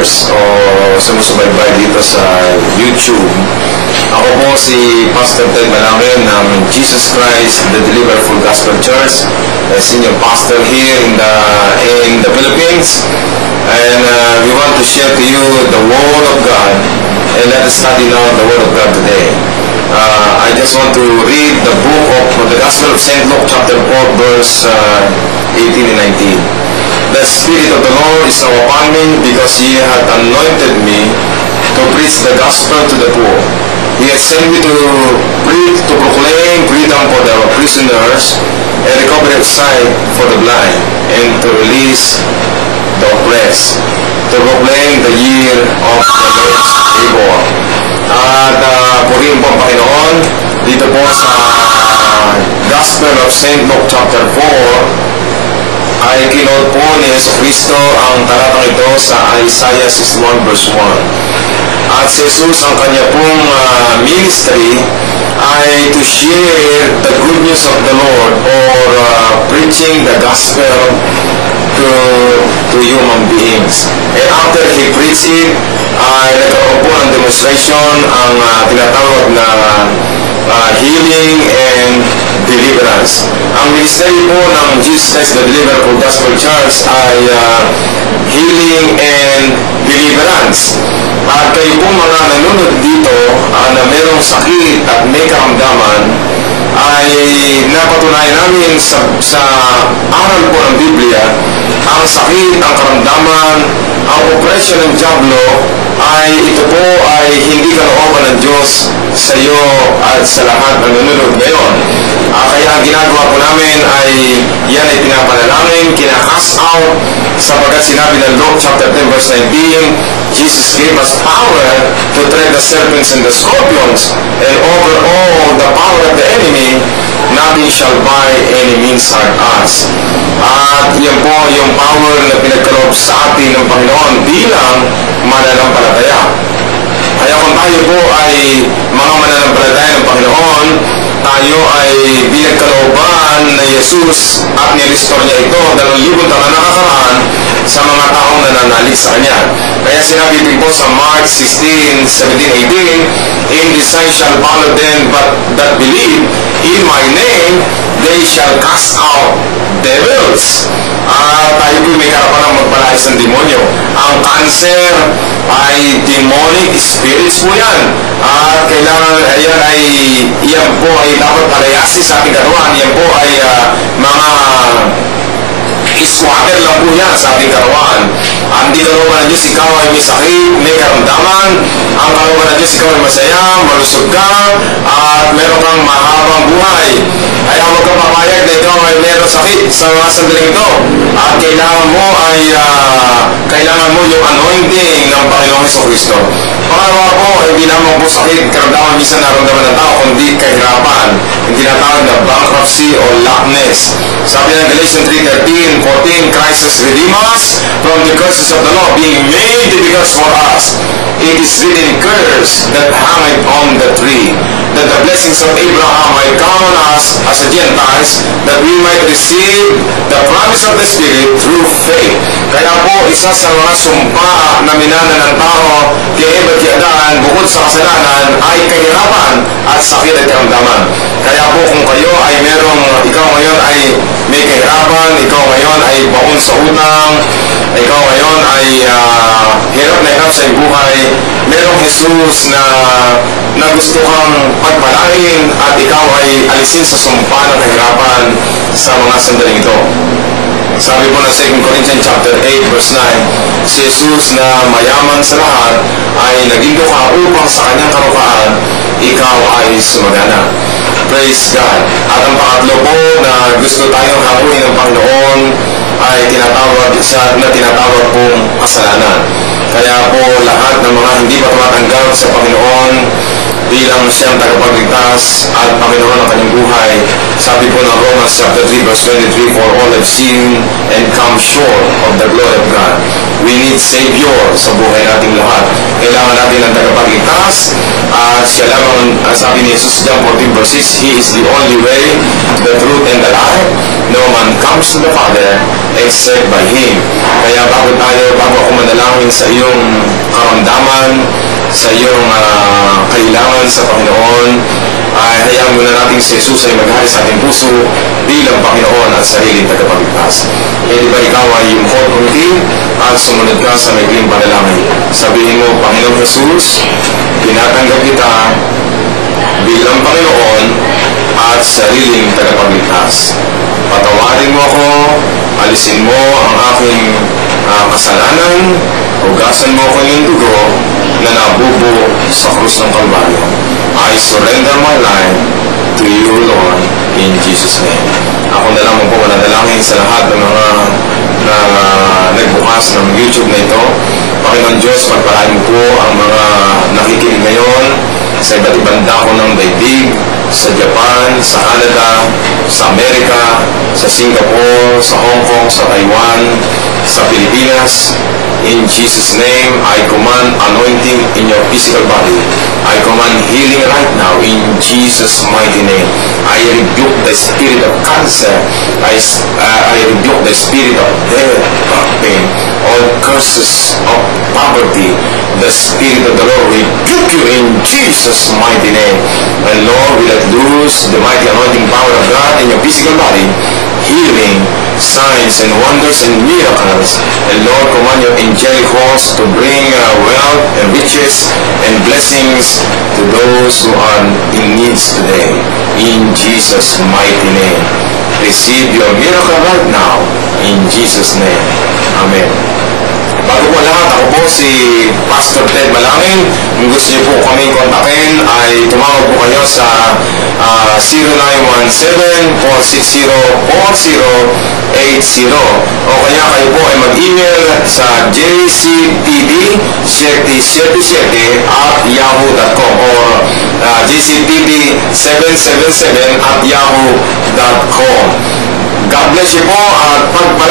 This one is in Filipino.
viewers o sumusubaybay dito sa YouTube. Ako po si Pastor Ted Malangin ng Jesus Christ the Deliverer Full Gospel Church, senior pastor here in the Philippines, and we want to share to you the Word of God, and let us study now the Word of God today. I just want to read the book of the Gospel of St. Luke chapter 4 verse 18 and 19. The Spirit of the Lord is now upon me, because He hath anointed me to preach the gospel to the poor. He has sent me to proclaim freedom for the prisoners, and recovery of sight for the blind, and to release the oppressed, to proclaim the year of the Lord's favor. At purihin po ang Panginoon dito po sa Gospel of St. Luke chapter 4, ay kinuha po ni Jesucristo ang talatang ito sa Isaiah 61 verse 1. At si Jesus, ang kanya pong ministry ay to share the good news of the Lord, or preaching the gospel to human beings. And after He preached it, ay nagkaroon po ng demonstration ang tinatawag na healing and deliverance. Ang ministry po ng Jesus Christ the Deliverer Full Gospel Church ay healing and deliverance. At kayo po mga nanonood dito na mayroong sakit at may karamdaman, ay napatunayan namin sa aral po ng Biblia, ang sakit, ang karamdaman, ang opresyon ng diablo, ay ito po ay hindi kalooban ng Diyos sa iyo at sa lahat ng nanonood ngayon. Kaya ang ginagawa po namin ay yan ay pinapanalangin, kinakast out, sapagat sinabi ng Luke chapter 10 verse 19, Jesus gave us power to tread the serpents and the scorpions, and over all the power of the enemy, nothing shall by any means hurt us. At yan po yung power na pinagkaloob sa atin ng Panginoon bilang mananampalataya. Kaya kung tayo po ay mga mananampalataya ng Panginoon, tayo ay binagkalooban na Jesus at nirestore niya ito 2,000 taon na nakakaraan sa mga taong nananalig sa Kanya. Kaya sinabi din po sa Mark 16, 17, 18, "In this sign shall follow them but that believe in my name, they shall cast out devils." Tayo po may karapan ng magpalayas ng demonyo. Ang cancer ay demonic spirits po yan. Kailangan yan po ay dapat palayasin sa ating katawan. Yan po ay mga squatter lang po yan sa ating katawan. Ang kalooban ng Diyos, ikaw ay may sakit, may karamdaman. Ang kalooban ng Diyos, ikaw ay masaya, malusog ka, at meron kang mahabang buhay. Kaya huwag kang papayag na ikaw ay meron sakit sa mga sandaling ito. At kailangan mo yung anointing ng Panginoong Jesucristo. Pangalawa po, hindi lamang po sakit, karamdaman minsan naramdaman ng tao, kundi kahirapan. Hindi natawag na bankruptcy o lackness. Sabi ng Galatians 3:13, 14, "Christ has redeemed us from the curses of the law, being made the curse for us. It is written, curse that hangeth on the tree, that the blessings of Abraham might come on us as a Gentiles, that we might receive the promise of the Spirit through faith." Kaya po, isa sa mga sumpa na minana ng tao kay Eva at Adan, bukod sa kasalanan, ay kahirapan at sakit at karamdaman. Kaya po, kung kayo ay ikaw ngayon ay may kahirapan, ikaw ngayon ay baon sa utang, ikaw ngayon ay hirap na hirap sa iyong buhay, merong Jesus na gusto kang pagpalain at ikaw ay alisin sa sumpa ng kahirapan sa mga sandaling ito. Sabi po ng 2 Corinthians chapter 8 verse 9, si Jesus na mayaman sa lahat ay naging duka upang sa kanyang karukaan ikaw ay sumagana. Praise God. At ang pangatlo po na gusto tayong hapunin ng Panginoon ay tinatawag pong kasalanan. Kaya po lahat ng mga hindi pa tumatanggap sa Panginoon bilang siyang tagapagligtas at Panginoon ng kanyang buhay, sabi po ng Romans chapter 3 verse 23, "For all have sinned and come short of the glory of God." We need Savior sa buhay nating lahat. Kailangan natin ng tagapagligtas at siya lamang, sabi ni Jesus John 14 verse 6, "He is the only way, the truth and the life. No man comes to the Father except by Him. Kaya bago ako manalangin sa iyong karamdaman, sa iyong kailangan sa Panginoon, ay hayaan muna natin si Jesus ay maghari sa ating puso bilang Panginoon at sariling tagapagligtas. E di ba ikaw ay yumuhod kunti at sumunod ka sa maikling panalangin? Sabihin mo, Panginoon Jesus, tinatanggap kita bilang Panginoon at sariling tagapagligtas. Patawarin mo ako, alisin mo ang aking kasalanan, hugasan mo ako yung dugo na nabubo sa krus ng Kalbaryo. I surrender my life to you, Lord, in Jesus' name. Ako na lang po mananalangin sa lahat ng mga nagbukas ng YouTube na ito. Panginoon Diyos, magpalain mo po ang mga nakikinig ngayon sa iba't ibang dako ng daigdig, sa Japan, sa Canada, sa Amerika, sa Singapore, sa Hong Kong, sa Taiwan, sa Pilipinas. In Jesus' name, I command anointing in your physical body. I command healing right now in Jesus' mighty name. I rebuke the spirit of cancer. I rebuke the spirit of death, pain, all curses of poverty. The Spirit of the Lord rebuke you in Jesus' mighty name. And Lord, we let loose the mighty anointing power of God in your physical body, healing, signs and wonders and miracles. And Lord, command your angelic host to bring wealth and riches and blessings to those who are in needs today. In Jesus' mighty name. Receive your miracle right now. In Jesus' name. Amen. Bago po lahat, ako po si Pastor Ted Malangin. Kung gusto niyo po kami kontakin, ay tumawag po kayo sa 0917-460-4080 o kaya kayo po ay mag-email sa jcpb7777@yahoo.com or jcpb777@yahoo.com. God bless you po at pagpalain